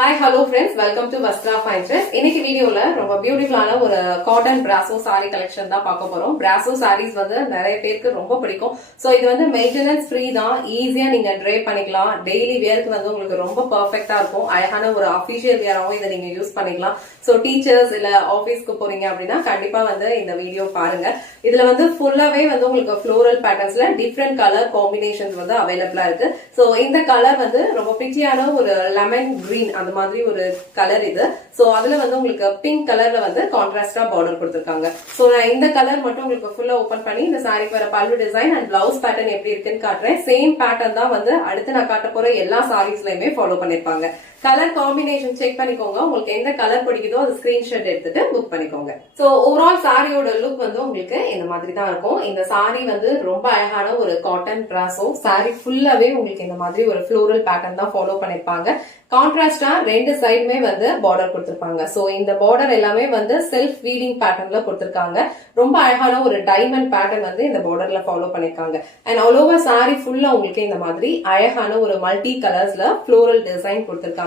Hi, hello friends. Welcome to Vastra Fine Dress. இன்னைக்கு வீடியோல ரொம்ப பியூட்டிஃபுல்லான ஒரு காட்டன் பிராசோ சாரி கலெக்ஷன் தான் பார்க்க போறோம். பிராசோ சாரீஸ் வந்து நிறைய பேருக்கு ரொம்ப பிடிக்கும். சோ இது வந்து மெயின்டெனன்ஸ் ஃப்ரீ தான். ஈஸியா நீங்க ட்ரை பண்ணிக்கலாம். டெய்லி வேருக்கு வந்து உங்களுக்கு ரொம்ப பெர்ஃபெக்ட்டா இருக்கும். அழகான ஒரு அபிஷியல் வியராவும் இதை நீங்க யூஸ் பண்ணிக்கலாம். சோ டீச்சர்ஸ் இல்ல ஆபீஸ்க்கு போறீங்க அப்படின்னா கண்டிப்பா வந்து இந்த வீடியோ பாருங்க. இதுல வந்து ஃபுல்லாவே வந்து உங்களுக்கு ஃப்ளோரல் பேட்டர்ன்ஸ்ல டிஃப்ரெண்ட் கலர் காம்பினேஷன்ஸ் வந்து அவைலபிளா இருக்கு. சோ இந்த கலர் வந்து ரொம்ப பிரிட்டியான ஒரு லெமன் கிரீன் அந்த மாதிரி ஒரு கலர் இது. சோ அதுல வந்து உங்களுக்கு பிங்க் கலர்ல வந்து கான்ட்ராஸ்டா பார்டர் கொடுத்திருக்காங்க. சோ நான் இந்த கலர் மட்டும் உங்களுக்கு ஃபுல்லா ஓபன் பண்ணி இந்த சாரிக்கு வர பல்லு டிசைன் அண்ட் பிளவுஸ் பேட்டர்ன் எப்படி இருக்குன்னு காட்டுறேன். சேம் பேட்டர்ன் தான் வந்து அடுத்து நான் காட்ட போற எல்லா சாரீஸ்லயுமே ஃபாலோ பண்ணிருப்பாங்க. கலர் காம்பினேஷன் செக் பண்ணிக்கோங்க. உங்களுக்கு எந்த கலர் பிடிக்குதோ அது ஸ்கிரீன்ஷாட் எடுத்துட்டு புக் பண்ணிக்கோங்க. சோ ஓவரால் சாரியோட லுக் வந்து உங்களுக்கு இந்த மாதிரி தான் இருக்கும். இந்த சாரி வந்து ரொம்ப அழகான ஒரு காட்டன் பிராசோ சாரி ஃபுல்லாவே உங்களுக்கு இந்த மாதிரி ஒரு ஃப்ளோரல் பேட்டர்ன் தான் ஃபாலோ பண்ணிருப்பாங்க. கான்ட்ராஸ்டா ரெண்டு சைடுமே வந்து பார்டர் கொடுத்திருப்பாங்க. சோ இந்த பார்டர் எல்லாமே வந்து செல்ஃப் வீடிங் பேட்டர்ன்ல கொடுத்திருக்காங்க. ரொம்ப அழகான ஒரு டைமண்ட் பேட்டர்ன் வந்து இந்த பார்டர்ல ஃபாலோ பண்ணிருக்காங்க. அண்ட் ஆல் ஓவர் சாரி ஃபுல்லா உங்களுக்கு இந்த மாதிரி அழகான ஒரு மல்டி கலர்ஸ்ல ஃப்ளோரல் டிசைன் கொடுத்திருக்காங்க.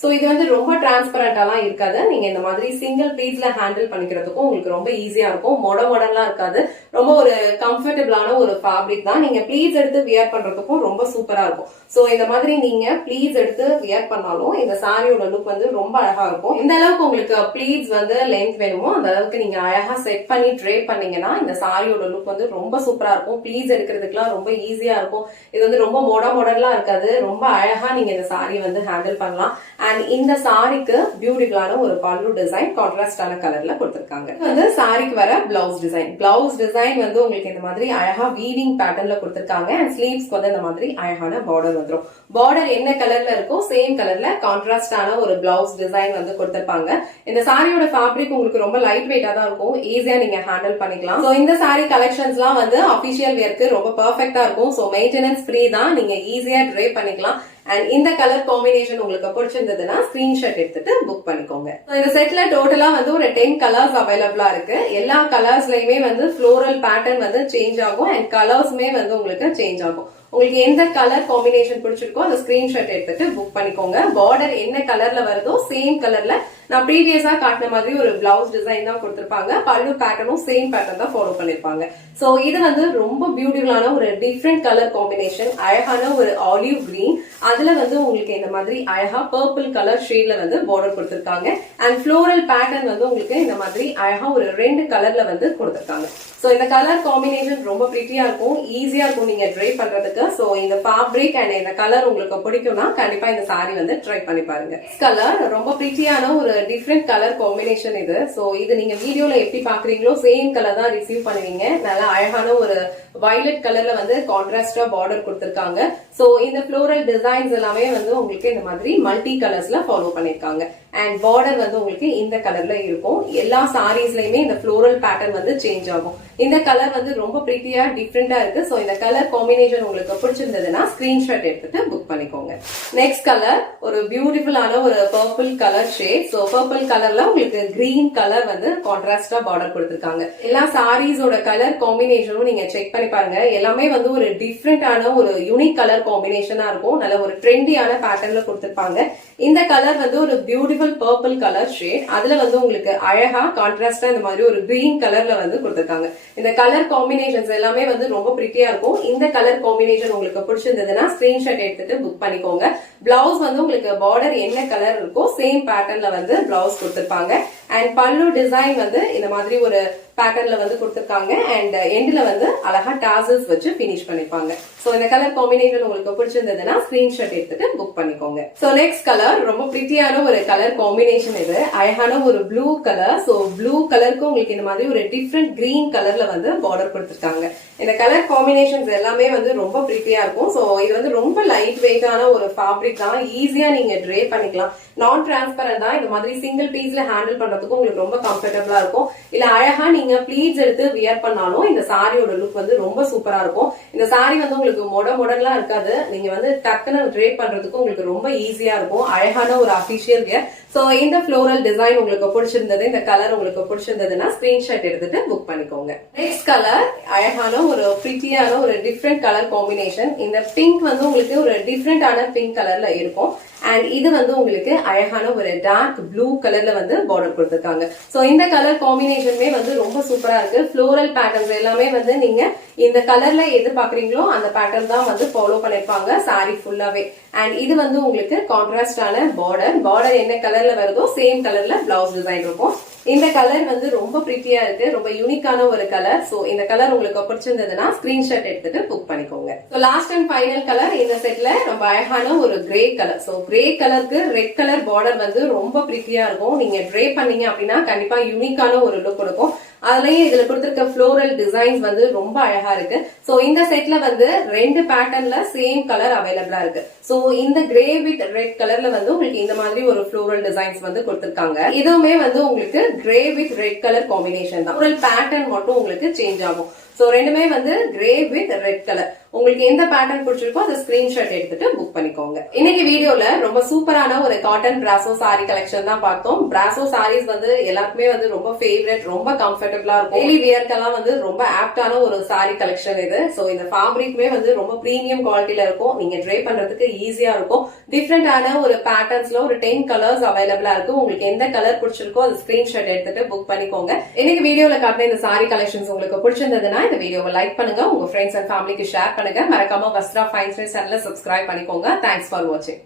சோ இது வந்து ரொம்ப டிரான்ஸ்பரண்டாலாம் இருக்காது. நீங்க இந்த மாதிரி சிங்கிள் பீஸ்ல ஹேண்டில் பண்ணிக்கிறதுக்கும் உங்களுக்கு ரொம்ப ஈஸியா இருக்கும். மாடர்ன்லாம் இருக்காது. ரொம்ப ஒரு கம்ஃபர்டபிளான ஒரு ஃபேப்ரிக் தான். நீங்க ப்ளீட்ஸ் எடுத்து வியர் பண்றதுக்கும் ரொம்ப சூப்பரா இருக்கும். சோ இந்த மாதிரி நீங்க ப்ளீட்ஸ் எடுத்து வியர் பண்ணாலும் இந்த சாரியோட லுக் வந்து ரொம்ப அழகா இருக்கும். இந்த அளவுக்கு உங்களுக்கு ப்ளீட்ஸ் வந்து லென்த் வேணுமோ அந்த அளவுக்கு நீங்க அழகா செட் பண்ணி ட்ரே பண்ணீங்கன்னா இந்த சாரியோட லுக் வந்து ரொம்ப சூப்பரா இருக்கும். ப்ளீட்ஸ் எடுக்கிறதுக்குலாம் ரொம்ப ஈஸியா இருக்கும். இது வந்து ரொம்ப மாடர்ன்லாம் இருக்காது. ரொம்ப அழகா நீங்க இந்த சாரி வந்து ஹேண்டில் பண்ணலாம். அண்ட் இந்த சாரிக்கு பியூட்டிஃபுல்லான ஒரு பல்லு டிசைன் கான்ட்ராஸ்டான கலர்ல கொடுத்திருக்காங்க. இது வந்து சாரிக்கு வர பிளவுஸ் டிசைன். பிளவுஸ் டிசைன் வந்து உங்களுக்கு இந்த மாதிரி அழகா வீவிங் பேட்டர்ன்ல கொடுத்திருக்காங்க. அண்ட் ஸ்லீவ்ஸ்க்கு வந்து இந்த மாதிரி அழகான பார்டர் வந்துடும். பார்டர் என்ன கலர்ல இருக்கோ சேம் கலர்ல கான்ட்ராஸ்டான ஒரு பிளவுஸ் டிசைன் வந்து கொடுத்திருப்பாங்க. இந்த சாரியோட ஃபேப்ரிக் உங்களுக்கு ரொம்ப லைட் வெயிட்டா தான் இருக்கும். ஈஸியா நீங்க ஹேண்டில் பண்ணிக்கலாம். சோ இந்த சாரி கலெக்ஷன்ஸ்லாம் வந்து அபிஷியல் வேர்க்கு ரொம்ப பெர்ஃபெக்ட்டா இருக்கும். சோ மெயின்டெனன்ஸ் ஃப்ரீ தான். நீங்க ஈஸியா ட்ரை பண்ணிக்கலாம். அண்ட் இந்த கலர் காம்பினேஷன் உங்களுக்கு பிடிச்சிருந்ததுன்னா ஸ்கிரீன்ஷாட் எடுத்துட்டு புக் பண்ணிக்கோங்க. இந்த செட்ல டோட்டலா வந்து ஒரு 10 கலர்ஸ் அவைலபிளா இருக்கு. எல்லா கலர்ஸ்லயுமே வந்து ஃப்ளோரல் பேட்டர்ன் வந்து சேஞ்ச் ஆகும் அண்ட் கலர்ஸ்மே வந்து உங்களுக்கு சேஞ்ச் ஆகும். உங்களுக்கு எந்த கலர் காம்பினேஷன் பிடிச்சிருக்கோ அந்த ஸ்கிரீன்ஷாட் எடுத்துட்டு புக் பண்ணிக்கோங்க. பார்டர் என்ன கலர்ல வருதோ சேம் கலர்ல நான் ப்ரீவியஸா காட்டின மாதிரி ஒரு பிளவுஸ் டிசைன் தான் கொடுத்திருப்பாங்க. பல்லு பேட்டர்னும் சேம் பேட்டர்ன் தான் ஃபாலோ பண்ணிருப்பாங்க. சோ இது வந்து ரொம்ப பியூட்டிஃபுல்லான ஒரு டிஃப்ரெண்ட் கலர் காம்பினேஷன். அழகான ஒரு ஆலிவ் கிரீன், அதுல வந்து உங்களுக்கு இந்த மாதிரி அழகா பர்பிள் கலர் ஷேட்ல வந்து பார்டர் கொடுத்திருக்காங்க. அண்ட் ஃப்ளோரல் பேட்டர்ன் வந்து உங்களுக்கு இந்த மாதிரி அழகா ஒரு 2 கலர்ல வந்து கொடுத்திருக்காங்க. சோ இந்த கலர் காம்பினேஷன் ரொம்ப பிரிட்டியா இருக்கும். ஈஸியா இருக்கும் நீங்க ட்ரை பண்றதுக்கு. சோ இந்த ஃபேப்ரிக் அண்ட் இந்த கலர் உங்களுக்கு பிடிக்கும்னா கண்டிப்பா இந்த சாரி வந்து ட்ரை பண்ணி பாருங்க. கலர் ரொம்ப பிரிட்டியான ஒரு டிஃப்ரெண்ட் கலர் காம்பினேஷன் இது. சோ இது நீங்க வீடியோல எப்படி பாக்குறீங்களோ சேம் கலர் தான் ரிசீவ் பண்ணுவீங்க. நல்லா அழகான ஒரு வயலட் கலர்ல வந்து கான்ட்ராஸ்டா பார்டர் கொடுத்திருக்காங்க. சோ இந்த ஃப்ளோரல் டிசைன்ஸ் எல்லாமே வந்து உங்களுக்கு இந்த மாதிரி மல்டி கலர்ஸ்ல ஃபாலோ பண்ணிருக்காங்க. அண்ட் பார்டர் வந்து உங்களுக்கு இந்த கலர்ல இருக்கும். எல்லா சாரீஸ்லயுமே இந்த ஃப்ளோரல் பேட்டர்ன் வந்து சேஞ்ச் ஆகும். இந்த கலர் வந்து ரொம்ப பிரிட்டியா டிஃப்ரெண்டா இருக்கு. சோ இந்த கலர் காம்பினேஷன் உங்களுக்கு பிடிச்சிருந்ததுன்னா ஸ்கிரீன்ஷாட் எடுத்துட்டு புக் பண்ணிக்கோங்க. நெக்ஸ்ட் கலர் ஒரு பியூட்டிஃபுல்லான ஒரு purple colour shade. So purple கலர்ல உங்களுக்கு கிரீன் கலர் வந்து கான்ட்ராஸ்டா பார்டர் கொடுத்திருக்காங்க. எல்லா சாரீஸோட கலர் காம்பினேஷனும் நீங்க செக் பண்ணி பாருங்க. எல்லாமே வந்து ஒரு டிஃப்ரெண்டான ஒரு யூனிக் கலர் காம்பினேஷனா இருக்கும். நல்ல ஒரு ட்ரெண்டியான பேட்டர்ன்ல கொடுத்திருப்பாங்க. இந்த கலர் வந்து ஒரு பியூட்டிஃபுல் பர்பிள் கலர் ஷேட். அதுல வந்து உங்களுக்கு அழகா கான்ட்ராஸ்டா இந்த மாதிரி ஒரு கிரீன் கலர்ல வந்து கொடுத்திருக்காங்க. இந்த கலர் காம்பினேஷன்ஸ் எல்லாமே வந்து ரொம்ப பிரிட்டியா இருக்கும். இந்த கலர் காம்பினேஷன் உங்களுக்கு பிடிச்சிருந்ததுன்னா ஸ்கிரீன்ஷாட் எடுத்துட்டு புக் பண்ணிக்கோங்க. பிளவுஸ் வந்து உங்களுக்கு பார்டர் என்ன கலர் இருக்கோ சேம் பேட்டர்ன்ல வந்து பிளவுஸ் கொடுத்திருப்பாங்க. அண்ட் பல்லு டிசைன் வந்து இந்த மாதிரி ஒரு பேட்டர்ன்ல வந்து கொடுத்திருக்காங்க. அண்ட் எண்ட்ல வந்து அழகா டாசல்ஸ் வச்சு பினிஷ் பண்ணிருப்பாங்க. சோ இந்த கலர் காம்பினேஷன் உங்களுக்கு பிடிச்சிருந்ததுன்னா ஸ்கிரீன்ஷாட் எடுத்துட்டு புக் பண்ணிக்கோங்க. சோ நெக்ஸ்ட் கலர் ரொம்ப பிரிட்டியான ஒரு கலர் காம்பினேஷன் இது. அழகான ஒரு ப்ளூ கலர். சோ ப்ளூ கலருக்கு உங்களுக்கு இந்த மாதிரி ஒரு டிஃப்ரெண்ட் கிரீன் கலர்ல வந்து பார்டர் கொடுத்திருக்காங்க. இந்த கலர் காம்பினேஷன்ஸ் எல்லாமே வந்து ரொம்ப பிரிட்டியா இருக்கும். சோ இது வந்து ரொம்ப லைட் வெயிட்டான ஒரு ஃபேப்ரிக் தான். ஈஸியா நீங்க ட்ரே பண்ணிக்கலாம். நான் டிரான்ஸ்பரண்ட் தான். இந்த மாதிரி சிங்கிள் பீஸ்ல ஹேண்டில் பண்றதுக்கும் உங்களுக்கு ரொம்ப கம்ஃபர்டபுளா இருக்கும். இல்ல அழகா நீங்க ப்ளீட்ஸ் எடுத்து வியர் பண்ணாலும் இந்த சாரியோட லுக் வந்து ரொம்ப சூப்பரா இருக்கும். இந்த சாரி வந்து உங்களுக்கு மாடர்ன்லாம் இருக்காது. நீங்க வந்து டக்குன்னு ட்ரே பண்றதுக்கு உங்களுக்கு ரொம்ப ஈஸியா இருக்கும். அழகான ஒரு அபிஷியல் வியர். சோ இந்த ஃப்ளோரல் டிசைன் உங்களுக்கு பிடிச்சிருந்தது, இந்த கலர் உங்களுக்கு பிடிச்சிருந்ததுன்னா ஸ்கிரீன்ஷாட் எடுத்துட்டு புக் பண்ணிக்கோங்க. நெக்ஸ்ட் கலர் அழகான ஒரு பிரிட்டியான ஒரு டிஃப்ரெண்ட் கலர் காம்பினேஷன். இந்த பிங்க் வந்து உங்களுக்கு ஒரு டிஃப்ரெண்டான பிங்க் கலர்ல இருக்கும். அண்ட் இது வந்து உங்களுக்கு அழகான ஒரு டார்க் ப்ளூ கலர்ல வந்து பார்டர் கொடுத்திருக்காங்க. சோ இந்த கலர் காம்பினேஷனுமே வந்து ரொம்ப சூப்பரா இருக்கு. ஃப்ளோரல் பேட்டர்ன்ஸ் எல்லாமே வந்து நீங்க இந்த கலர்ல எது பாக்குறீங்களோ அந்த பேட்டர்ன் தான் வந்து ஃபாலோ பண்ணிருப்பாங்க சாரி ஃபுல்லாவே. அண்ட் இது வந்து உங்களுக்கு கான்ட்ராஸ்டான பார்டர் என்ன கலர்ல வருதோ சேம் கலர்ல பிளவுஸ் டிசைன் இருக்கும். இந்த கலர் வந்து ரொம்ப பிரிட்டியா இருக்கு, ரொம்ப யூனிக்கான ஒரு கலர். சோ இந்த கலர் உங்களுக்கு பிடிச்சிருந்ததுன்னா ஸ்கிரீன்ஷாட் எடுத்துட்டு புக் பண்ணிக்கோங்க. So last and final colour இந்த செட்ல ரொம்ப அழகான ஒரு கிரே கலர். சோ கிரே கலருக்கு ரெட் கலர் பார்டர் வந்து ரொம்ப பிரிட்டியா இருக்கும். நீங்க ட்ரே பண்ணீங்க அப்படின்னா கண்டிப்பா யூனிக்கான ஒரு லுக் கொடுக்கும். அதுலயும் இதுல கொடுத்திருக்க ஃப்ளோரல் டிசைன்ஸ் வந்து ரொம்ப அழகா இருக்கு. சோ இந்த செட்ல வந்து 2 பேட்டர்ன்ல சேம் கலர் அவைலபிளா இருக்கு. சோ இந்த கிரே வித் ரெட் கலர்ல வந்து உங்களுக்கு இந்த மாதிரி ஒரு ஃப்ளோரல் டிசைன்ஸ் வந்து கொடுத்திருக்காங்க. இதுவுமே வந்து உங்களுக்கு grey with red colour combination தான். ஃப்ளோரல் பேட்டர்ன் மட்டும் உங்களுக்கு சேஞ்ச் ஆகும். சோ ரெண்டுமே வந்து கிரே வித் ரெட் கலர். உங்களுக்கு எந்த பேட்டர்ன் பிடிச்சிருக்கோ அதை ஸ்கிரீன்ஷாட் எடுத்துட்டு புக் பண்ணிக்கோங்க. இன்னைக்கு வீடியோல ரொம்ப சூப்பரான ஒரு காட்டன் பிராசோ சாரி கலெக்ஷன் தான் பார்த்தோம். பிராசோ சாரீஸ் வந்து எல்லாருக்குமே வந்து ரொம்ப ஃபேவரட், ரொம்ப கம்ஃபர்டபுளா இருக்கும். டெய்லி வியர்க்கெல்லாம் வந்து ரொம்ப ஆப்டான ஒரு சாரி கலெக்ஷன் இது. சோ இந்த ஃபேப்ரிக்மே வந்து ரொம்ப பிரீமியம் குவாலிட்டில இருக்கும். நீங்க ட்ரை பண்றதுக்கு ஈஸியா இருக்கும். டிஃப்ரெண்டான ஒரு பேட்டர்ன்ஸ்ல ஒரு 10 கலர்ஸ் அவைலபிளா இருக்கு. உங்களுக்கு எந்த கலர் பிடிச்சிருக்கோ அதை ஸ்கிரீன்ஷாட் எடுத்துட்டு புக் பண்ணிக்கோங்க. இன்னைக்கு வீடியோல காட்டின இந்த சாரி கலெக்ஷன்ஸ் உங்களுக்கு பிடிச்சிருந்ததுன்னா இந்த வீடியோவை லைக் பண்ணுங்க, உங்க ஃப்ரெண்ட்ஸ் அண்ட் ஃபேமிலிக்கு ஷேர் பண்ணுங்க. மறக்காம வஸ்த்ரா ஃபைன் சேனலை சப்ஸ்கிரைப் பண்ணிக்கோங்க. தேங்க்ஸ் ஃபார் வாட்சிங்.